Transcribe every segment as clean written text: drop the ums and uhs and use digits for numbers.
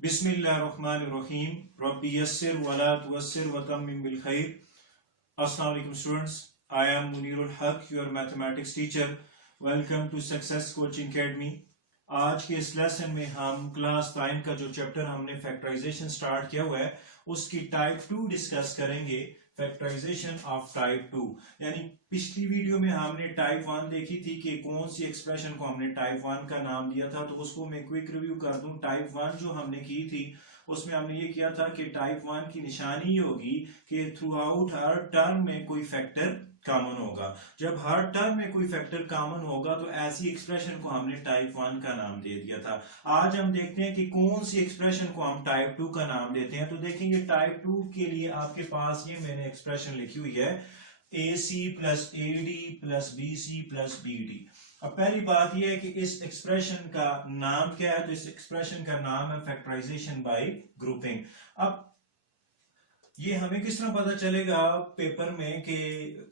बिस्मिल्लाहिर्रहमानिर्रहीम रब्बी यस्सिर वला तुअस्सिर वतम्मिम बिल खैर। अस्सलाम वालेकुम students, I am Munirul Haq, your mathematics teacher. Welcome to Success Coaching Academy. आज के इस लेसन में हम क्लास 9 का जो चैप्टर हमने फैक्टराइजेशन स्टार्ट किया हुआ है उसकी टाइप 2 डिस्कस करेंगे। फैक्टराइजेशन ऑफ टाइप 2 यानी पिछली वीडियो में हमने टाइप 1 देखी थी कि कौन सी एक्सप्रेशन को हमने टाइप 1 का नाम दिया था, तो उसको मैं क्विक रिव्यू कर दूं। टाइप 1 जो हमने की थी उसमें हमने ये किया था कि टाइप 1 की निशानी ये होगी कि थ्रू आउट हर टर्म में कोई फैक्टर कॉमन होगा। जब हर टर्म में कोई फैक्टर कॉमन होगा तो ऐसी एक्सप्रेशन को हमने टाइप 1 का नाम दे दिया था। आज हम देखते हैं कि कौन सी एक्सप्रेशन को हम टाइप 2 का नाम देते हैं। तो देखेंगे टाइप 2 के लिए आपके पास ये मैंने एक्सप्रेशन लिखी हुई है, AC plus AD plus BC plus BD। अब पहली बात यह है कि इस एक्सप्रेशन का नाम क्या है, तो इस एक्सप्रेशन का नाम है फैक्टराइजेशन बाय ग्रुपिंग। अब ये हमें किस तरह पता चलेगा पेपर में कि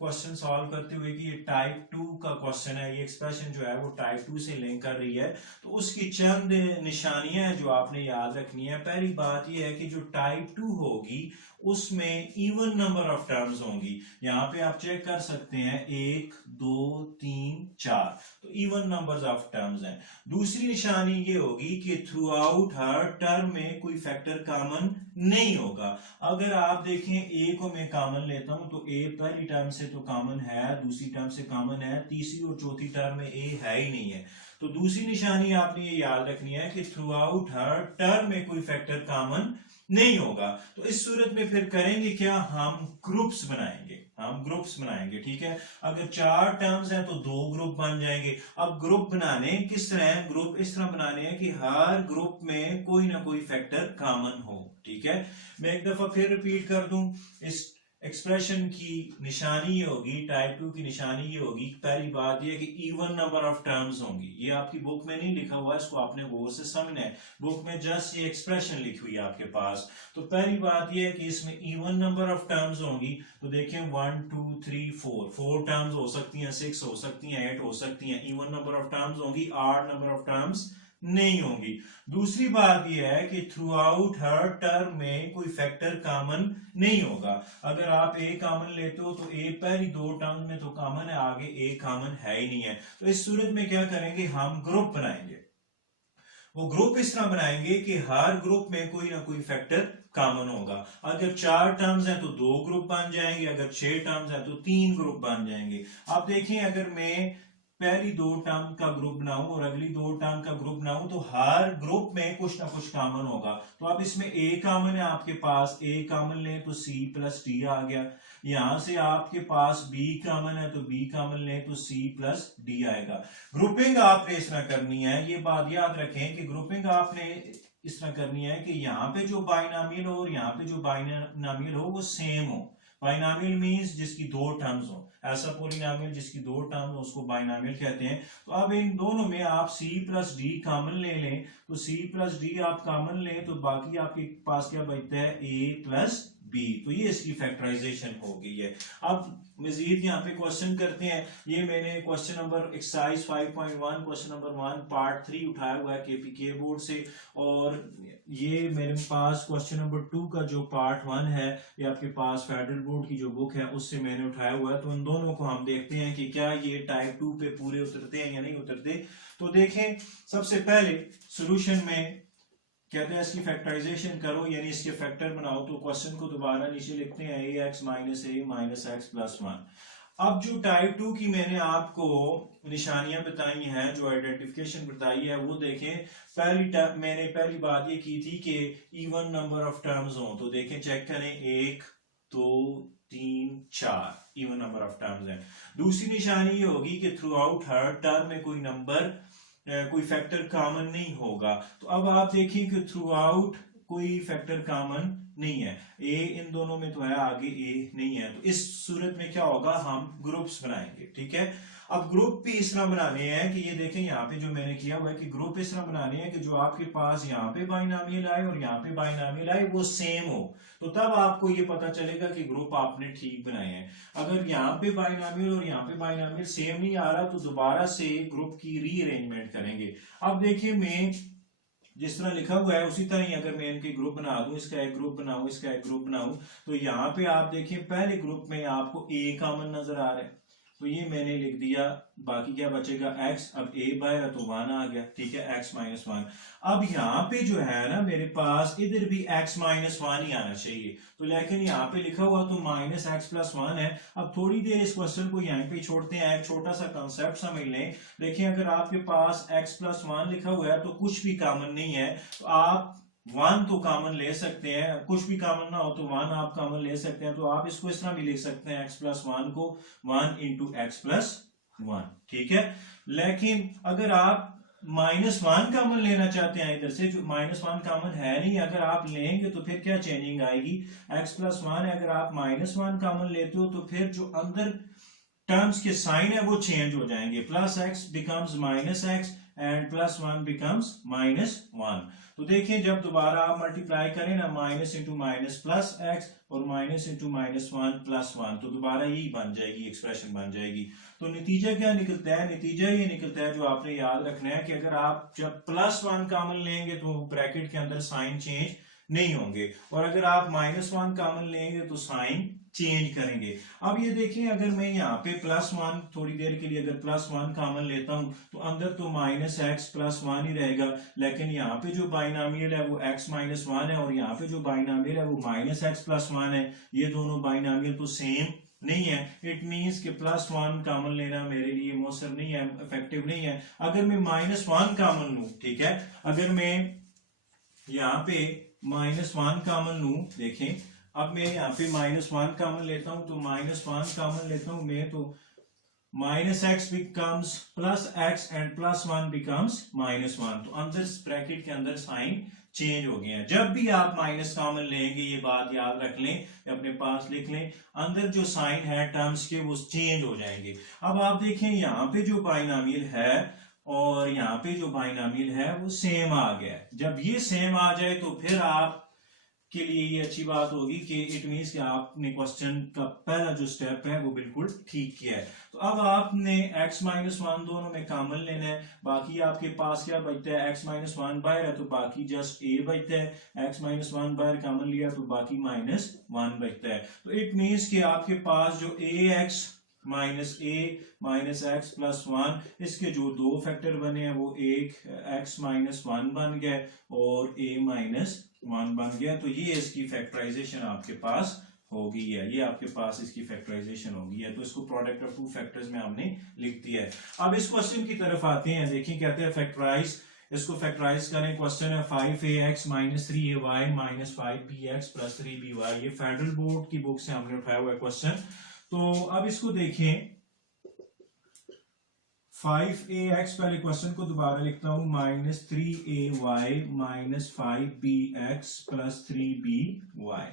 क्वेश्चन सॉल्व करते हुए कि ये टाइप 2 का क्वेश्चन है, ये एक्सप्रेशन जो है वो टाइप 2 से लिंक कर रही है। तो उसकी चंद निशानियां हैं जो आपने याद रखनी है। पहली बात ये है कि जो टाइप 2 होगी उसमें इवन नंबर ऑफ टर्म्स होंगी। यहाँ पे आप चेक कर सकते हैं 1 2 3 4, तो इवन नंबर्स ऑफ टर्म्स हैं। दूसरी निशानी ये होगी कि थ्रू आउट हर टर्म में कोई फैक्टर कॉमन नहीं होगा। अगर आप देखें A को मैं कॉमन लेता हूं तो A पहली टर्म से तो कॉमन है, दूसरी टर्म से कॉमन है, तीसरी और चौथी टर्म में A है ही नहीं है। तो दूसरी निशानी आपने ये याद रखनी है कि थ्रू आउट हर टर्म में कोई फैक्टर कॉमन नहीं होगा। तो इस सूरत में फिर करेंगे क्या, हम ग्रुप्स बनाएंगे। ठीक है, अगर 4 टर्म्स हैं तो 2 ग्रुप बन जाएंगे। अब ग्रुप बनाने किस तरह है, ग्रुप इस तरह बनाने हैं कि हर ग्रुप में कोई ना कोई फैक्टर कॉमन हो। ठीक है, मैं एक दफा फिर रिपीट कर दूं, इस एक्सप्रेशन की निशानी ये होगी, टाइप 2 की निशानी ये होगी, पहली बात ये कि इवन नंबर ऑफ टर्म्स होंगी। ये आपकी बुक में नहीं लिखा हुआ है, इसको आपने गौर से समझना है। बुक में जस्ट ये एक्सप्रेशन लिखी हुई है आपके पास। तो पहली बात ये है कि इसमें इवन नंबर ऑफ टर्म्स होंगी। तो देखें 1 2 3 4 टर्म्स हो सकती हैं, 6 हो सकती हैं, 8 हो सकती हैं। इवन नंबर ऑफ टर्म्स होंगी, ऑड नंबर ऑफ टर्म्स नहीं होंगी। दूसरी बात यह है कि थ्रू आउट हर टर्म में कोई फैक्टर कॉमन नहीं होगा। अगर आप A कॉमन लेते हो तो A पहली 2 टर्म में तो कॉमन है, आगे A कॉमन है ही नहीं है। तो इस सूरत में क्या करेंगे, हम ग्रुप बनाएंगे। वो ग्रुप इस तरह बनाएंगे कि हर ग्रुप में कोई ना कोई फैक्टर कॉमन होगा। अगर 4 टर्म्स हैं तो 2 ग्रुप बन जाएंगे, अगर 6 टर्म्स हैं तो 3 ग्रुप बन जाएंगे। आप देखिए, अगर मैं पहली 2 टर्म का ग्रुप बनाऊं और अगली 2 टर्म का ग्रुप बनाऊं तो हर ग्रुप में कुछ ना कुछ कॉमन होगा। तो अब इसमें A कॉमन है आपके पास, A कॉमन लें तो C प्लस D आ गया। यहां से आपके पास B कॉमन है तो B कॉमन लें तो C प्लस D आएगा। ग्रुपिंग आपने इस तरह करनी है, ये बात याद रखें कि ग्रुपिंग आपने इस तरह करनी है कि यहाँ पे जो बाइनॉमियल हो और यहाँ पे जो बाइनॉमियल हो वो सेम हो। बाइनॉमियल मींस जिसकी 2 टर्म्स हो, ऐसा पॉलिनॉमियल जिसकी 2 टर्म्स हो उसको बाइनॉमियल कहते हैं। तो अब इन दोनों में आप C प्लस D कॉमन ले लें, तो C प्लस D आप कॉमन लें तो बाकी आपके पास क्या बचता है, A प्लस B। तो ये इसकी फैक्टराइजेशन हो गई है। अब मजीद यहाँ पे क्वेश्चन करते हैं। ये मैंने question number exercise 5.1 question number 1 part 3 उठाया हुआ है KPK बोर्ड से, और ये मेरे पास क्वेश्चन नंबर 2 का जो पार्ट 1 है ये आपके पास फेडरल बोर्ड की जो बुक है उससे मैंने उठाया हुआ है। तो इन दोनों को हम देखते हैं कि क्या ये टाइप 2 पे पूरे उतरते हैं या नहीं उतरते। तो देखें, सबसे पहले सोल्यूशन में कहते हैं इसकी फैक्टराइजेशन करो, यानी इसके फैक्टर बनाओ। तो क्वेश्चन को दोबारा नीचे लिखते हैं, ax minus a minus x plus 1। अब जो टाइप 2 की मैंने आपको निशानियां बताई हैं, जो आइडेंटिफिकेशन बताई है, वो देखें। मैंने पहली बात ये की थी कि इवन नंबर ऑफ टर्म्स हो। तो देखें, चेक करें, 1 2 3 4 इवन नंबर ऑफ टर्म्स हैं। दूसरी निशानी ये होगी कि थ्रू आउट हर टर्म में कोई फैक्टर कॉमन नहीं होगा। तो अब आप देखिए कि थ्रू आउट कोई फैक्टर कॉमन नहीं है। A इन दोनों में तो है, आगे A नहीं है। तो इस सूरत में क्या होगा, हम ग्रुप्स बनाएंगे। ठीक है, अब ग्रुप भी इस तरह बनाने हैं कि ये देखें, यहाँ पे जो मैंने किया हुआ है कि ग्रुप इस तरह बनाने हैं कि जो आपके पास यहाँ पे बाइनॉमियल आए और यहाँ पे बाइनॉमियल आए वो सेम हो। तो तब आपको ये पता चलेगा कि ग्रुप आपने ठीक बनाए हैं। अगर यहाँ पे बाइनॉमियल और यहाँ पे बाइनॉमियल सेम नहीं आ रहा तो दोबारा से ग्रुप की रीअरेंजमेंट करेंगे। अब देखिए, मैं जिस तरह लिखा हुआ है उसी तरह ही अगर मैं इनके ग्रुप बना दूं, इसका एक ग्रुप बनाऊं, इसका एक ग्रुप बनाऊं, तो यहाँ पे आप देखिए पहले ग्रुप में आपको a कॉमन नजर आ रहा है, तो ये मैंने लिख दिया, बाकी क्या बचेगा x, अब a बाहर तो 1 आ गया, ठीक है, x माइनस 1। अब यहाँ पे जो है ना मेरे पास इधर भी x माइनस 1 ही आना चाहिए, तो लेकिन यहाँ पे लिखा हुआ तो माइनस एक्स प्लस 1 है। अब थोड़ी देर इस क्वेश्चन को यहाँ पे छोड़ते हैं, एक छोटा सा कंसेप्ट समझ लें। देखिए अगर आपके पास x प्लस 1 लिखा हुआ है तो कुछ भी कॉमन नहीं है, तो आप 1 तो कॉमन ले सकते हैं, कुछ भी कॉमन ना हो तो 1 आप कॉमन ले सकते हैं, तो आप इसको इस तरह भी लिख सकते हैं x प्लस 1 को 1 इंटू एक्स प्लस 1, ठीक है। लेकिन अगर आप माइनस 1 कॉमन लेना चाहते हैं, इधर से जो माइनस 1 कॉमन है नहीं, अगर आप लेंगे तो फिर क्या चेंजिंग आएगी, x प्लस 1 है, अगर आप माइनस 1 कॉमन लेते हो तो फिर जो अंदर टर्म्स के साइन है वो चेंज हो जाएंगे, plus x becomes minus x and plus 1 becomes minus 1। तो देखिए जब दोबारा आप मल्टीप्लाई करें ना, minus into minus plus x और माइनस इंटू माइनस 1 प्लस 1, तो दोबारा यही बन जाएगी, एक्सप्रेशन बन जाएगी। तो नतीजा क्या निकलता है, नतीजा ये निकलता है जो आपने याद रखना है कि अगर आप जब प्लस 1 कॉमन लेंगे तो ब्रैकेट के अंदर साइन चेंज नहीं होंगे, और अगर आप माइनस 1 कॉमन लेंगे तो साइन चेंज करेंगे। अब ये देखिए अगर मैं यहाँ पे प्लस 1 थोड़ी देर के लिए अगर प्लस 1 कॉमन लेता हूं तो अंदर तो माइनस एक्स प्लस 1 ही रहेगा, लेकिन यहाँ पे जो बाइनॉमियल है वो x माइनस 1 है और यहाँ पे जो बाइनॉमियल है वो माइनस एक्स प्लस 1 है। ये दोनों बाइनॉमियल तो सेम नहीं है, इट मींस कि प्लस 1 कॉमन लेना मेरे लिए मौसर नहीं है, इफेक्टिव नहीं है। अगर मैं माइनस 1 कॉमन लूं, ठीक है, अगर मैं यहाँ पे माइनस 1 कॉमन लूं, देखें अब मैं यहाँ पे माइनस 1 कॉमन लेता हूं, तो माइनस 1 कॉमन लेता हूं मैं, तो minus x becomes plus x and plus 1 becomes minus 1, तो अंदर ब्रैकेट के अंदर साइन चेंज हो गया है। जब भी आप माइनस कॉमन लेंगे ये बात याद रख लें, अपने पास लिख लें, अंदर जो साइन है टर्म्स के वो चेंज हो जाएंगे। अब आप देखें यहाँ पे जो बाइनॉमियल है और यहाँ पे जो बाइनॉमियल है वो सेम आ गया है। जब ये सेम आ जाए तो फिर आप के लिए ये अच्छी बात होगी कि इट मींस कि आपने क्वेश्चन का पहला जो स्टेप है वो बिल्कुल ठीक किया है। तो अब आपने x माइनस 1 दोनों में कॉमन लेना है, बाकी आपके पास क्या बचता है, x माइनस 1 बाहर है तो बाकी जस्ट a बचता है, x माइनस 1 बाहर कॉमन लिया तो बाकी माइनस 1 बचता है। तो इट मींस कि आपके पास जो ax minus a minus x plus 1, इसके जो दो फैक्टर बने हैं वो एक x माइनस 1 बन गया और a माइनस 1 बन गया। तो ये इसकी फैक्टराइजेशन आपके पास हो गई है, ये आपके पास इसकी फैक्टराइजेशन हो गई है। तो इसको प्रोडक्ट ऑफ टू फैक्टर्स में हमने लिख दिया है। अब इस क्वेश्चन की तरफ आते हैं, देखिए कहते हैं फैक्टराइज, इसको फैक्टराइज करें। क्वेश्चन है 5ax minus 3ay minus 5bx plus 3by, ये फेडरल बोर्ड की बुक से हमने उठाया हुआ है क्वेश्चन। तो अब इसको देखें, 5ax, पहले क्वेश्चन को दोबारा लिखता हूं, minus 3ay minus 5bx plus 3by।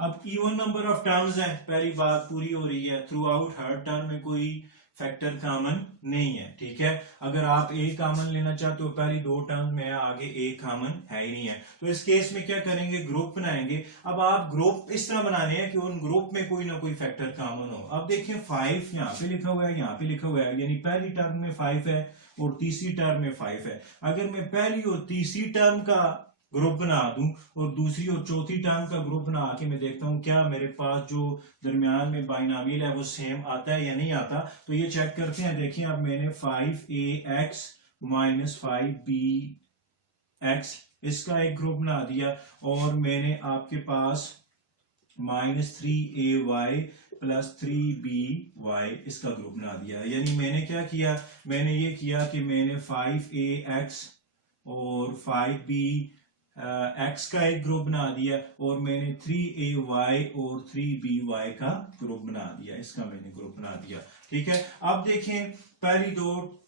अब इवन नंबर ऑफ टर्म्स है, पहली बात पूरी हो रही है, थ्रू आउट हर टर्म में कोई फैक्टर कॉमन नहीं है, ठीक है। अगर आप a कॉमन लेना चाहते हो पहली दो टर्म में, आगे a कॉमन है ही नहीं है, तो इस केस में क्या करेंगे, ग्रुप बनाएंगे। अब आप ग्रुप इस तरह बनाने हैं कि उन ग्रुप में कोई ना कोई फैक्टर कॉमन हो। अब देखिए 5 यहाँ पे लिखा हुआ है, यहाँ पे लिखा हुआ है, यानी पहली टर्म में 5 है और तीसरी टर्म में 5 है। अगर मैं पहली और तीसरी टर्म का ग्रुप बना दूं और दूसरी और चौथी टर्म का ग्रुप बना के मैं देखता हूं क्या मेरे पास जो दरमियान में बाइनॉमियल है वो सेम आता है या नहीं आता। तो ये चेक करते हैं। देखिए अब मैंने 5ax माइनस 5bx इसका एक ग्रुप बना दिया और मैंने आपके पास माइनस 3ay प्लस 3by इसका ग्रुप बना दिया। यानी मैंने क्या किया, मैंने ये किया कि मैंने 5ax और 5b x का एक ग्रुप बना दिया और मैंने 3ay और 3by का ग्रुप बना दिया, इसका मैंने ग्रुप बना दिया, ठीक है। अब देखें पहली दो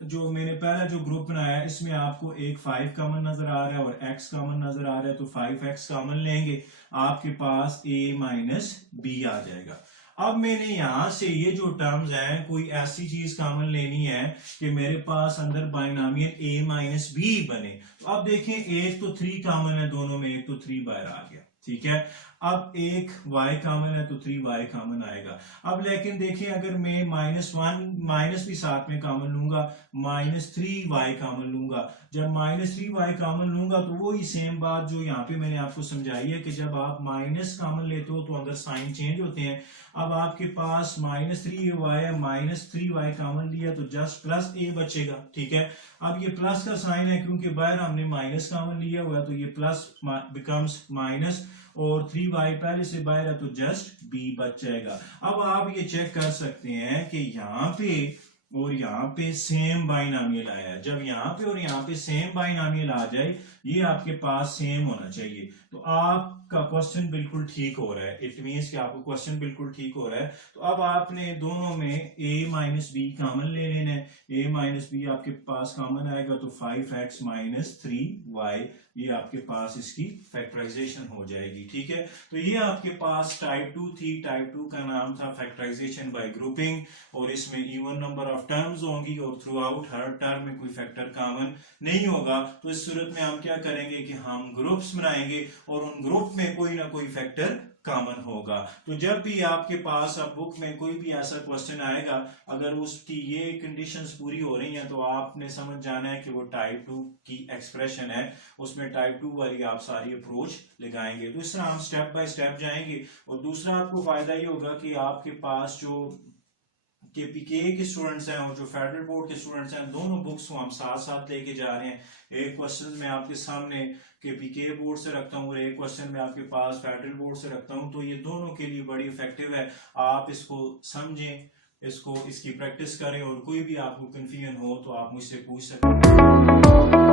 जो मैंने पहला जो ग्रुप बनाया इसमें आपको एक 5 कॉमन नजर आ रहा है और x कॉमन नजर आ रहा है, तो 5x कॉमन लेंगे, आपके पास a माइनस b आ जाएगा। अब मैंने यहां से ये जो टर्म्स हैं कोई ऐसी चीज कॉमन लेनी है कि मेरे पास अंदर बाइनॉमियल a माइनस b बने। तो अब देखें एक तो 3 कॉमन है दोनों में, एक तो 3 बाहर आ गया, ठीक है। अब एक y कॉमन है तो 3y कॉमन आएगा। अब लेकिन देखिए अगर मैं -1 माइनस भी साथ में कॉमन लूंगा, -3y कॉमन लूंगा, जब -3y कॉमन लूंगा तो वही सेम बात जो यहाँ पे मैंने आपको समझाई है कि जब आप माइनस कॉमन लेते हो तो अंदर साइन चेंज होते हैं। अब आपके पास -3y है, -3y कॉमन लिया तो जस्ट प्लस a बचेगा, ठीक है। अब ये प्लस का साइन है क्योंकि बाहर हमने माइनस कॉमन लिया हुआ है तो ये प्लस बिकम्स माइनस, और 3y पहले से बाहर है तो जस्ट b बच जाएगा। अब आप ये चेक कर सकते हैं कि यहाँ पे और यहाँ पे सेम बाइनॉमियल आया है। जब यहाँ पे और यहाँ पे सेम बाइनॉमियल आ जाए, ये आपके पास सेम होना चाहिए, तो आपका क्वेश्चन बिल्कुल ठीक हो रहा है। इट मीन्स कि आपका क्वेश्चन बिल्कुल ठीक हो रहा है। तो अब आपने दोनों में a माइनस बी कॉमन ले लेना है। a माइनस बी आपके पास कॉमन आएगा तो 5x माइनस 3y, ये आपके पास इसकी फैक्टराइजेशन हो जाएगी, ठीक है। तो ये आपके पास टाइप 2 थी। टाइप 2 का नाम था फैक्टराइजेशन बाय ग्रुपिंग, और इसमें इवन नंबर ऑफ टर्म्स होंगी और थ्रू आउट हर टर्म में कोई फैक्टर कॉमन नहीं होगा। तो इस सूरत में हम क्या करेंगे कि हम ग्रुप्स बनाएंगे और उन ग्रुप में कोई ना कोई फैक्टर कॉमन होगा। तो जब भी आपके पास अब बुक में कोई भी ऐसा क्वेश्चन आएगा, अगर उसकी ये कंडीशंस पूरी हो रही हैं तो आपने समझ जाना है कि वो टाइप 2 की एक्सप्रेशन है, उसमें टाइप 2 वाली आप सारी अप्रोच लगाएंगे। तो इस तरह हम स्टेप बाय स्टेप जाएंगे। और दूसरा आपको फायदा ये होगा कि आपके पास जो केपीके के स्टूडेंट्स हैं और जो फेडरल बोर्ड के स्टूडेंट्स हैं, दोनों बुक्स को हम साथ साथ लेके जा रहे हैं। एक क्वेश्चन मैं आपके सामने केपीके बोर्ड से रखता हूँ और एक क्वेश्चन मैं आपके पास फेडरल बोर्ड से रखता हूँ, तो ये दोनों के लिए बड़ी इफेक्टिव है। आप इसको समझें, इसकी प्रैक्टिस करें, और कोई भी आपको कंफ्यूजन हो तो आप मुझसे पूछ सकते हैं।